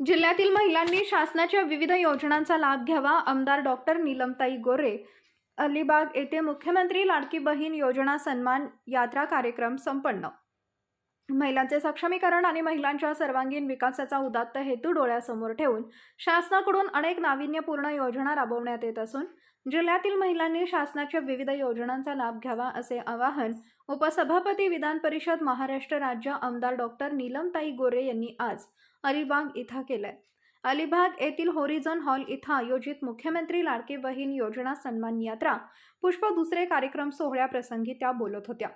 जिल्ह्यातील महिलांनी शासनाच्या विविध योजनांचा लाभ घ्यावा. आमदार डॉक्टर नीलमताई गोरे अलिबाग येथे मुख्यमंत्री लाडकी बहीण योजना सन्मान यात्रा कार्यक्रम संपन्न. महिलांचे सक्षमीकरण आणि महिलांच्या सर्वांगीण विकासाचा उदात्त हेतू डोळ्यासमोर ठेवून शासनाकडून अनेक नाविन्यपूर्ण योजना राबवण्यात येत असून जिल्ह्यातील महिलांनी शासनाच्या विविध योजनांचा लाभ घ्यावा असे आवाहन उपसभापती विधान परिषद महाराष्ट्र राज्य आमदार डॉक्टर नीलमताई गोरे यांनी आज अलिबाग इथं केलंय. अलिबाग येथील होरिझन हॉल इथं आयोजित मुख्यमंत्री लाडके बहीण योजना सन्मान यात्रा पुष्प दुसरे कार्यक्रम सोहळ्याप्रसंगी त्या बोलत होत्या.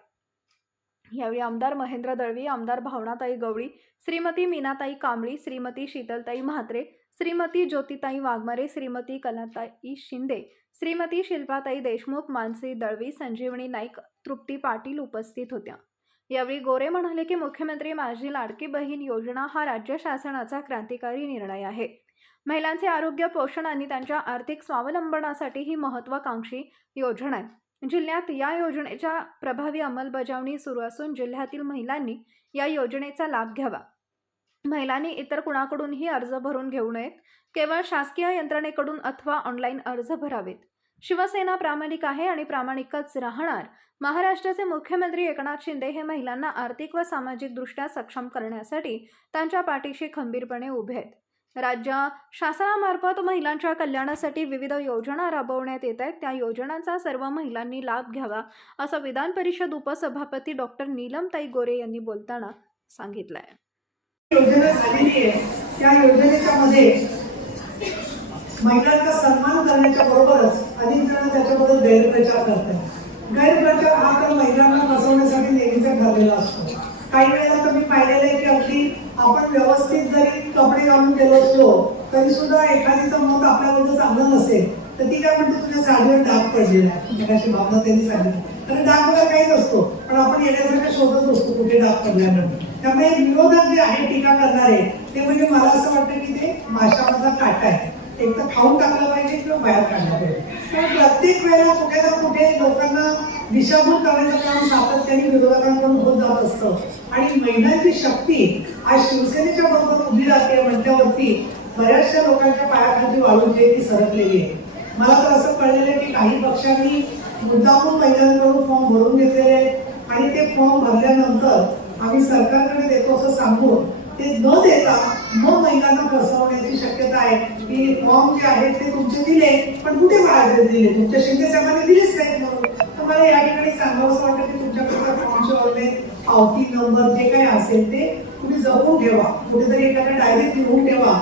यावेळी आमदार महेंद्र दळवी आमदार भावनाताई गवळी श्रीमती मीनाताई कांबळी श्रीमती शीतलताई म्हात्रे श्रीमती ज्योतिताई वाघमारे श्रीमती कलाताई शिंदे श्रीमती शिल्पाताई देशमुख मानसी दळवी संजीवनी नाईक तृप्ती पाटील उपस्थित होत्या. यावेळी गोरे म्हणाले की मुख्यमंत्री माझी लाडकी बहीण योजना हा राज्य शासनाचा क्रांतिकारी निर्णय आहे. महिलांचे आरोग्य पोषण आणि त्यांच्या आर्थिक स्वावलंबनासाठी ही महत्वाकांक्षी योजना आहे. जिल्ह्यात या योजनेच्या प्रभावी अंमलबजावणी सुरू असून जिल्ह्यातील महिलांनी या योजनेचा लाभ घ्यावा. महिलांनी इतर कुणाकडूनही अर्ज भरून घेऊ नयेत केवळ शासकीय यंत्रणेकडून अथवा ऑनलाईन अर्ज भरावेत. शिवसेना प्रामाणिक आहे आणि प्रामाणिकच राहणार. महाराष्ट्राचे मुख्यमंत्री एकनाथ शिंदे हे महिलांना आर्थिक व सामाजिकदृष्ट्या सक्षम करण्यासाठी त्यांच्या पाठीशी खंबीरपणे उभे आहेत. राज्य शासनामार्फत महिलांच्या कल्याणासाठी विविध योजना राबवण्यात येत आहेत. त्या योजनांचा सर्व महिलांनी लाभ घ्यावा असं विधान परिषद उपसभापती डॉक्टर नीलमताई गोरे यांनी बोलताना सांगितलं आहे योजना झालेली आहे. त्या योजनेच्या मध्ये महिलांचा सन्मान करण्याच्या बरोबरच अनेक जण त्याच्याबद्दल गैरप्रचार करतात. गैरप्रचार हा तर महिलांना फसवण्यासाठी नेहमीचा ठरलेला असतो. काही वेळेला तर मी पाहिलेलं आहे की अगदी आपण व्यवस्थित जरी कपडे घालून गेलो असलो तरी सुद्धा एखादीचं मत आपल्याबद्दल चांगलं नसेल तर ती काय म्हणतो तुझ्या साडीवर डाग पडलेला आहे. मगाशी भावना त्यांनी सांगितली. तर डाग वगैरे काही नसतो. पण आपण येण्यासारखं शोधत असतो कुठे डाग पडल्यानंतर त्यामुळे विरोधात जे आहे टीका करणारे ते म्हणजे मला असं वाटतं की ते माशामधला काटा आहे. एक तर खाऊन टाकला पाहिजे किंवा बाहेर काढला पाहिजे. पण प्रत्येक वेळेला कुठे ना कुठे लोकांना दिशाभूल करण्याचं काम सातत्याने विरोधकांकडून होत जात असतं. आणि महिलांची शक्ती आज शिवसेनेच्या बरोबर उभी राहते म्हटल्यावरती बऱ्याचशा लोकांच्या पायाखाली वाळून जे ती सरकलेली आहे. मला तर असं कळलेलं आहे की काही पक्षांनी मुद्दामून महिलांकडून फॉर्म भरून घेतलेले आहेत. आणि ते फॉर्म भरल्यानंतर आम्ही सरकारकडे देतो असं सांगून ते न देता मग महिलांना फसवण्याची शक्यता आहे. की फॉर्म जे आहेत ते तुमचे दिले पण कुठे बाहेर दिले? तुमच्या शिंदे साहेबांनी दिलेच नाही म्हणून. तर मला या ठिकाणी सांगावं वाटतं की तुमच्याकडे फॉर्मचे ऑनलाईन पावती नंबर जे काही असेल ते तुम्ही जपून ठेवा. कुठेतरी एखाद्या डायरेक्ट लिहून ठेवा.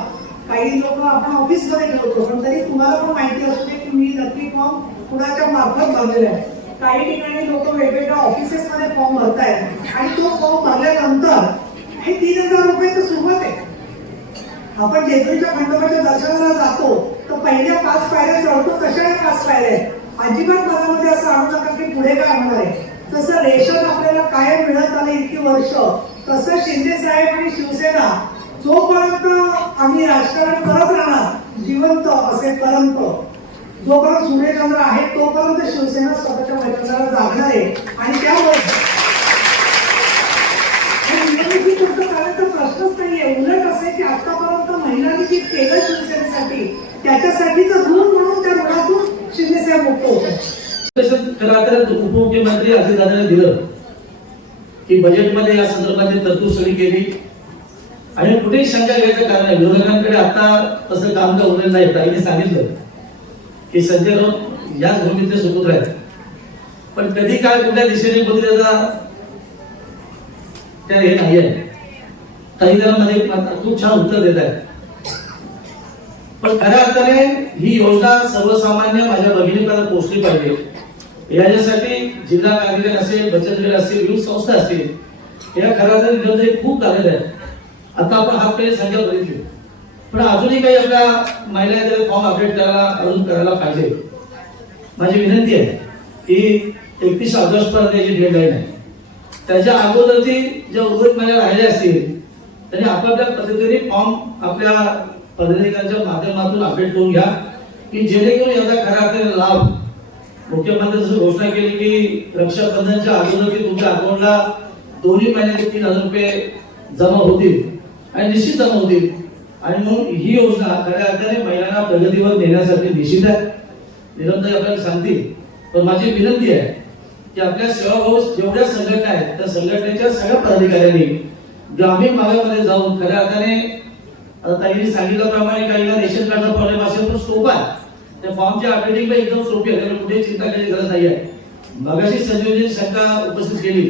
काही लोक आपण ऑफिसमध्ये ठेवतो पण तरी तुम्हाला पण माहिती असू दे की मी नक्की फॉर्म कुणाच्या मार्फत भरलेला आहे. काही ठिकाणी लोक वेगवेगळ्या ऑफिसेस मध्ये फॉर्म भरतायत. आणि तो फॉर्म भरल्यानंतर हे तीन हजार रुपये तर सुरुवात आहे. आपण जेजुरीच्या खंडोबाच्या दर्शनाला जातो तर पहिल्या पाच पायऱ्या चढतो कशा आहे पाच पायऱ्या आहेत? अजिबात मनामध्ये असं आणू नका की पुढे काय होणार आहे. तसं रेशन आपल्याला कायम मिळत आलं इतकी वर्ष तसं शिंदे साहेब आणि शिवसेना जोपर्यंत आम्ही राजकारण करत राहणार जिवंत असेपर्यंत. जोपर्यंत सूर्यचंद्र आहे तोपर्यंत शिवसेना स्वतःच्या मैदानाला जागणार आहे. आणि त्यामुळे आणि निवडणुकीपुरतं करायचा प्रश्नच नाहीये. उलट असं आहे की आतापर्यंत महिलांनी जे केलं शिवसेनेसाठी त्याच्यासाठीच ऋण म्हणून त्या ऋणातून शिंदेसाहेब मुक्त होत. तसंच खरं आता उपमुख्यमंत्री अजितदादांनी दिलं की बजेटमध्ये या संदर्भातली तरतूद सगळी केली. आणि कुठेही शंका घ्यायचं कारण आहे. विरोधकांकडे आता तसं काम का उरलेलं नाही ताईने सांगितलं. की संजय याच सुपुत्र आहेत पण कधी काय कुठल्या दिशेने हे नाही आहे ताई जरा मध्ये खूप छान उत्तर देत पण खऱ्या अर्थाने ही योजना सर्वसामान्य माझ्या भगिनीपर्यंत पोहोचली पाहिजे. याच्यासाठी जिल्हा कार्यालय असेल, बचत गट असेल, विविध संस्था असतील, या खऱ्या अर्थाने खूप आहेत आता आपण हा काही संख्या बघितली पण अजूनही काही आपल्या महिला फॉर्म अपडेट करायला अजून करायला पाहिजे. माझी विनंती आहे की एकतीस ऑगस्ट पर्यंत याची डेडलाईन आहे. त्याच्या अगोदरची ज्या उर्वरित महिला राहिल्या असतील त्यांनी आपापल्या पद्धतीने फॉर्म आपल्या पदाधिकाऱ्यांच्या माध्यमातून अपडेट करून घ्या की जेणेकरून याचा खऱ्या अर्थाने लाभ मुख्यमंत्री जसं घोषणा केली की रक्षाबंधनच्या अगोदर की तुमच्या अकाउंटला दोन्ही महिन्याचे तीन हजार रुपये जमा होतील. आणि निश्चित जमा होतील. आणि म्हणून ही योजना खऱ्या अर्थाने महिलांना प्रगतीवर नेण्यासाठी निश्चित आहे. निरंतर आपल्याला सांगतील. पण माझी विनंती आहे की आपल्या सेवाभाऊ जेवढ्या संघटना आहेत त्या संघटनेच्या सगळ्या पदाधिकाऱ्यांनी ग्रामीण भागामध्ये जाऊन खऱ्या अर्थाने आता ताईने सांगितल्याप्रमाणे काहींना रेशन कार्डचा प्रॉब्लेम असेल तर सोपा आहे. त्या फॉर्मची अपडेटिंग पण एकदम सोपी आहे. त्यामुळे कुठेही चिंता करायची गरज नाही आहे. मगाशी संजीवजी शंका उपस्थित केली.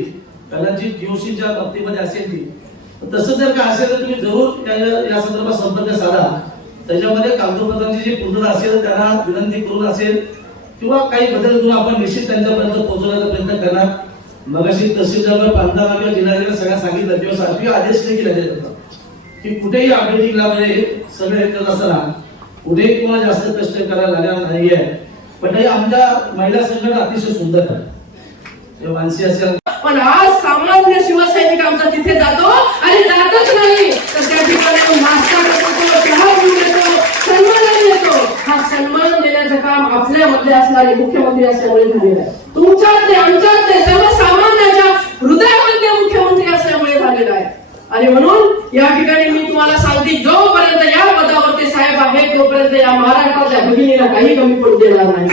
कदाचित जीओसीच्या बाबतीमध्ये असेल ती. तसं जर का असेल तर तुम्ही जरूर या- संदर्भात संपर्क साधा. त्याच्यामध्ये कागदपत्रांची जी पूर्ण असेल त्यांना विनंती करून असेल किंवा काही बदल करून आपण निश्चित त्यांच्यापर्यंत पोहोचवण्याचा प्रयत्न करणार. मगाशी तहसीलदार प्रांताला किंवा जिल्हाधिकारी सगळ्या सांगितलं किंवा सातवी आदेश देखील आले जातात की कुठेही अपडेटिंगला म्हणजे सगळे करत असताना कुठेही कोणाला जास्त कष्ट करायला लागणार नाहीये. पण हे आमच्या महिला संघटना अतिशय सुंदर आहे. ते मानसी असेल. पण आज सामान्य शिवसैनिक आमचा तिथे जातो आणि जातच नाही तर त्या नाश्ता करतो चहा घेऊन येतो सन्मान येतो हा सन्मान देण्याचं काम आपल्यामध्ये असणारे मुख्यमंत्री असल्यामुळे झालेलं आहे. तुमच्यात ते आमच्यात ते सर्वसामान्याच्या हृदयामध्ये मुख्यमंत्री असल्यामुळे झालेलं आहे. आणि म्हणून या ठिकाणी मी तुम्हाला सांगते जोपर्यंत या पदावरती साहेब आहेत तोपर्यंत या महाराष्ट्राच्या भगिनीला काही कमी पडू देणार नाही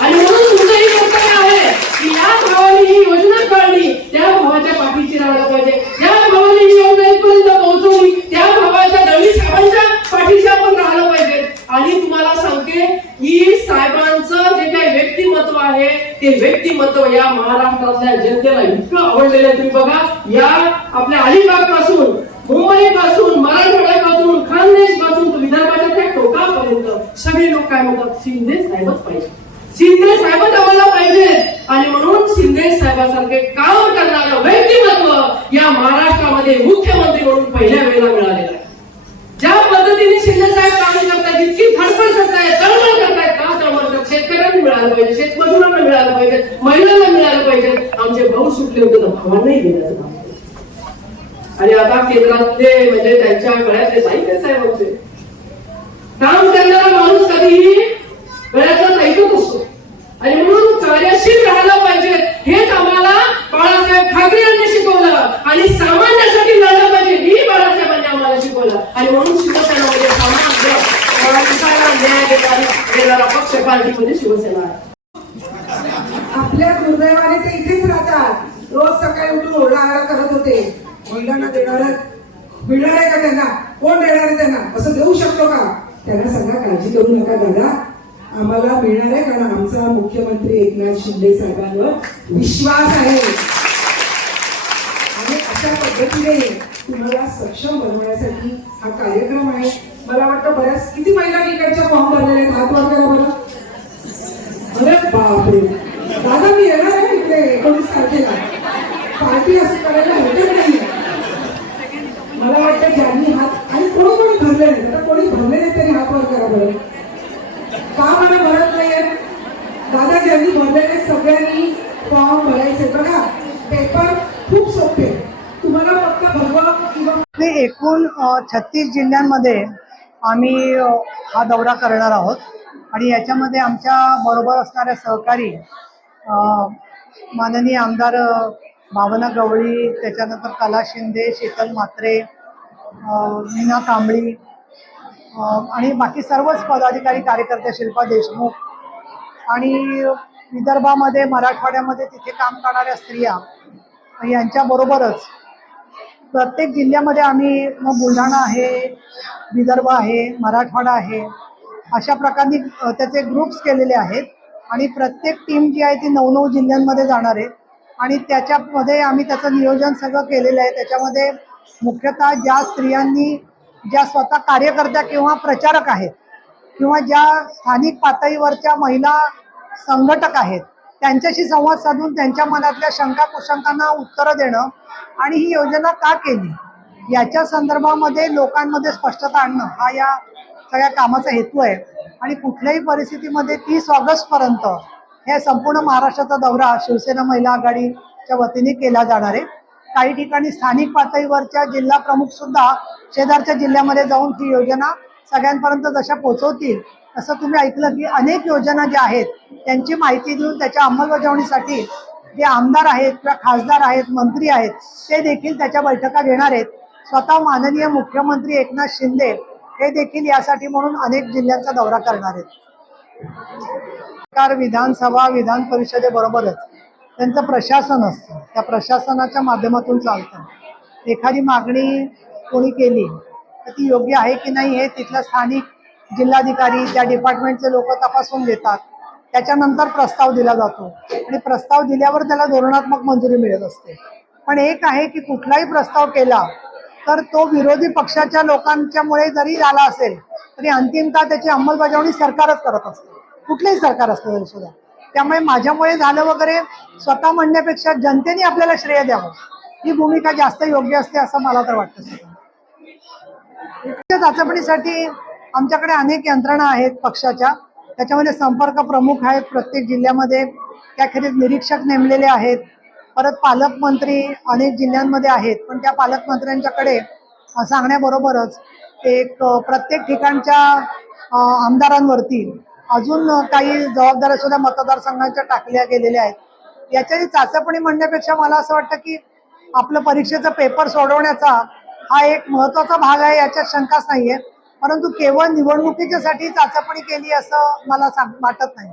आणि म्हणून तुमचं हे कर्तव्य आहे की या भावाने ही योजना काढली त्या भावाच्या पाठीशी राहायला पाहिजे या भावाने ही योजना इथपर्यंत पोहोचवली त्या भावाच्या दळवी साहेबांच्या पाठीशी आपण राहिलं पाहिजे आणि तुम्हाला सांगते की साहेबांचं जे काही व्यक्तिमत्व आहे ते व्यक्तिमत्व या महाराष्ट्रातल्या जनतेला इतकं आवडलेलं आहे. तुम्ही बघा या आपल्या अलिबागपासून मुंबई पासून मराठवाड्यापासून खानदेशपासून विदर्भाच्या त्या टोकापर्यंत सगळे लोक काय म्हणतात शिंदे साहेबच पाहिजे. शिंदे साहेबच आम्हाला पाहिजे. आणि म्हणून शिंदे साहेबांसारखे काम करणारं व्यक्तिमत्व या महाराष्ट्रामध्ये मुख्यमंत्री म्हणून पहिल्या वेळेला मिळालेलं आहे. ज्या पद्धतीने शिंदे साहेब काम करतात इतकी धडपड करतायत तळमळ करतायत का तळमळ करतात शेतकऱ्यांना मिळालं पाहिजे शेतमजुरांना मिळालं पाहिजे महिलांना मिळालं पाहिजे. आमचे भाऊ सुटले होते तर भावांनाही देण्याचं काम आणि आता केंद्रातले म्हणजे त्यांच्या गळ्यातले साहित्य साहेब आमचे काम करणारा माणूस कधीही गळ्यातला ऐकत असतो. आणि म्हणून कार्यशील राहायला पाहिजे हेच आम्हाला बाळासाहेब ठाकरे यांनी शिकवलं. आणि सामान्यासाठी लढलं पाहिजे ही बाळासाहेबांनी आम्हाला शिकवलं. आणि म्हणून शिवसेनेमध्ये सामान्य माणसाला न्याय देणारी पार्टीमध्ये शिवसेना आपल्या दुर्दैवाने ते इथेच राहतात. रोज सकाळी उठून ओरडाआरडा करत होते. महिलांना देणार मिळणार आहे का त्यांना? कोण देणार आहे त्यांना? असं देऊ शकतो का? त्यांना सांगा काळजी करू नका दादा. आम्हाला मिळणार आहे कारण आमचा मुख्यमंत्री एकनाथ शिंदे साहेबांवर विश्वास आहे. आणि अशा पद्धतीने तुम्हाला सक्षम बनवण्यासाठी हा कार्यक्रम आहे. मला वाटतं बऱ्याच किती महिलांनी इकडच्या फॉर्म भरलेले आहेत? हात वर करा बरं अरे बापरे. दादा मी येणार आहे इकडे एकोणीस तारखेला. पार्टी असं करायला हरकत नाही. मला वाटतं ज्यांनी हात आणि कोणी कोणी भरले नाही आता कोणी भरले नाही तरी हात वर करा बरं. का मला भरत नाहीये? दादा ज्यांनी भरलेले सगळ्यांनी फॉर्म भरायचे. बघा पेपर खूप सोपे. तुम्हाला फक्त भरवा किंवा एकूण छत्तीस जिल्ह्यांमध्ये आम्ही हा दौरा करणार आहोत. आणि याच्यामध्ये आमच्या बरोबर असणाऱ्या सहकारी माननीय आमदार भावना गवळी त्याच्यानंतर कला शिंदे शीतल म्हात्रे मीना कांबळी आणि बाकी सर्वच पदाधिकारी कार्यकर्ते शिल्पा देशमुख आणि विदर्भामध्ये मराठवाड्यामध्ये तिथे काम करणाऱ्या स्त्रिया यांच्याबरोबरच प्रत्येक जिल्ह्यामध्ये आम्ही मग बुलढाणा आहे विदर्भ आहे मराठवाडा आहे अशा प्रकारे त्याचे ग्रुप्स केलेले आहेत. आणि प्रत्येक टीम जी आहे ती नऊ नऊ जिल्ह्यांमध्ये जाणार आहे. आणि त्याच्यामध्ये आम्ही त्याचं नियोजन सगळं केलेलं आहे. त्याच्यामध्ये मुख्यतः ज्या स्त्रियांनी ज्या स्वतः कार्यकर्त्या किंवा प्रचारक आहेत किंवा ज्या स्थानिक पातळीवरच्या महिला संघटक आहेत त्यांच्याशी संवाद साधून त्यांच्या मनातल्या शंका कुशंकांना उत्तरं देणं आणि ही योजना का केली? याच्या संदर्भामध्ये लोकांमध्ये स्पष्टता आणणं हा या सगळ्या कामाचा हेतू आहे. आणि कुठल्याही परिस्थितीमध्ये तीस ऑगस्टपर्यंत हे संपूर्ण महाराष्ट्राचा दौरा शिवसेना महिला आघाडीच्या वतीने केला जाणार आहे. काही ठिकाणी स्थानिक पातळीवरच्या जिल्हा प्रमुख सुद्धा शेजारच्या जिल्ह्यामध्ये जाऊन ही योजना सगळ्यांपर्यंत जशा पोहोचवतील तसं तुम्ही ऐकलं की अनेक योजना ज्या आहेत त्यांची माहिती देऊन त्याच्या अंमलबजावणीसाठी जे आमदार आहेत किंवा खासदार आहेत मंत्री आहेत ते देखील त्याच्या बैठका घेणार आहेत. स्वतः माननीय मुख्यमंत्री एकनाथ शिंदे हे देखील यासाठी म्हणून अनेक जिल्ह्यांचा दौरा करणार आहेत. सरकार विधानसभा विधान परिषदेबरोबरच त्यांचं प्रशासन असतं. त्या प्रशासनाच्या माध्यमातून चालतं. एखादी मागणी कोणी केली तर ती योग्य आहे की नाही हे तिथलं स्थानिक जिल्हाधिकारी त्या डिपार्टमेंटचे लोक तपासून घेतात. त्याच्यानंतर प्रस्ताव दिला जातो. आणि प्रस्ताव दिल्यावर त्याला धोरणात्मक मंजुरी मिळत असते. पण एक आहे की कुठलाही प्रस्ताव केला तर तो विरोधी पक्षाच्या लोकांच्यामुळे जरी आला असेल तरी अंतिमतः त्याची अंमलबजावणी सरकारच करत असते. कुठलंही सरकार असतं तरी सुद्धा. त्यामुळे माझ्यामुळे झालं वगैरे स्वतः म्हणण्यापेक्षा जनतेने आपल्याला श्रेय द्यावं. ही भूमिका जास्त योग्य असते असं मला तर वाटतं सगळं. चाचपणीसाठी आमच्याकडे अनेक यंत्रणा आहेत पक्षाच्या. त्याच्यामध्ये संपर्क प्रमुख आहेत प्रत्येक जिल्ह्यामध्ये. त्याखेरीज निरीक्षक नेमलेले आहेत. परत पालकमंत्री अनेक जिल्ह्यांमध्ये आहेत. पण त्या पालकमंत्र्यांच्याकडे सांगण्याबरोबरच एक प्रत्येक ठिकाणच्या आमदारांवरती अजून काही जबाबदाऱ्या सुद्धा मतदारसंघांच्या टाकल्या गेलेल्या आहेत. याच्याची चाचपणी म्हणण्यापेक्षा मला असं वाटतं की आपलं परीक्षेचा पेपर सोडवण्याचा हा एक महत्त्वाचा भाग आहे याच्यात शंकाच नाहीये. परंतु केवळ निवडणुकीच्यासाठी चाचपणी केली असं मला सांग वाटत नाही.